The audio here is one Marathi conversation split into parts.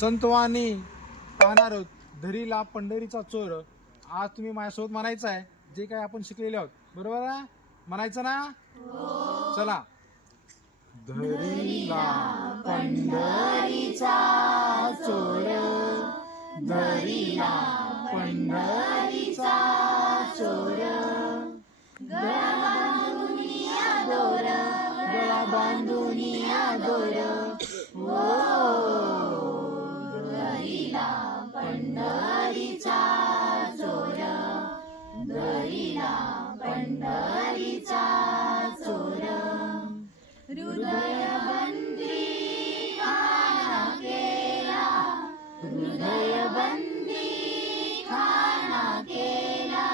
संतवाणी पाहणार आहोत धरीला पंढरीचा चोर. आज तुम्ही माझ्यासोबत म्हणायचं आहे जे काही आपण शिकलेले आहोत, बरोबर आहे? म्हणायचं ना? चला. धरीला पंढरीचा चोर, धरीला पंढरीचा चोर, गळा बांधून या दोर, ओ धरीला पंढरीचा चोर, धरीला पंढरीचा चोर, हृदय बंदी खाना केला, हृदय बंदी खाना केला,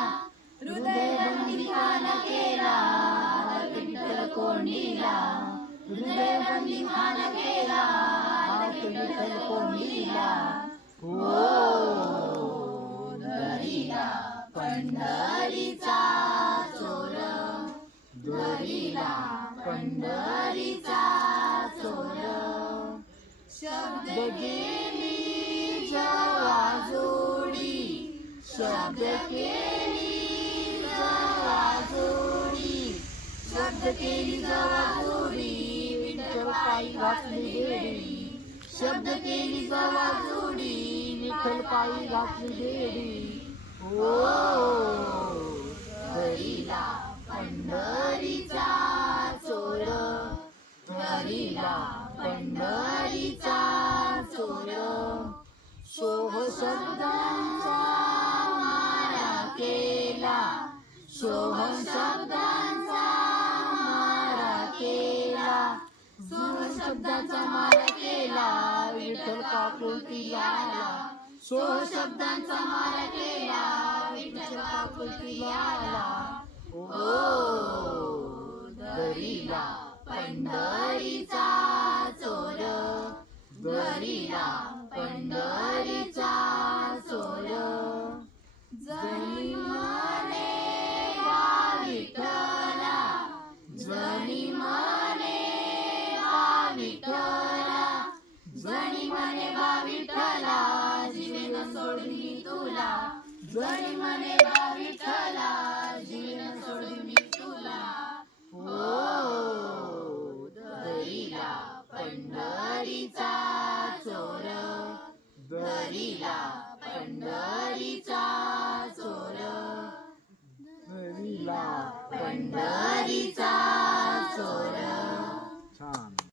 हृदय बंदी खाना केला, विठ्ठल कोंडीला, हृदय बंदी खाना केला, विठ्ठल कोंडीला, ओ धरीला पंढरीचा चोर, धरीला पंढरीचा चोर, शब्द केली जवा जोडी, शब्द केली जवा जोडी, शब्द केली जवा जोडी, विठ्ठल पायी घातली बेडी, शब्द केली जवा जोडी, विठ्ठल पायी घातली बेडी, ओ धरीला पंढरीचा चोर, धरीला पंढरीचा चोर, सोह शब्दांचा मारा केला, सोह शब्दांचा मारा केला, सोह शब्दांचा मारा केला, विठ्ठल काकुळतीला आला, सोह शब्दांचा मारा केला, विठ्ठल काकुळतीला आला, ओ धरीला पंढरीचा चोर, धरीला पंढरीचा चोर, जनी म्हणे वा विठ्ठला, जनी म्हणे वा विठ्ठला, जनी म्हणे वा विठ्ठला, जीवेन सोडली तुला, जनी म्हणे वा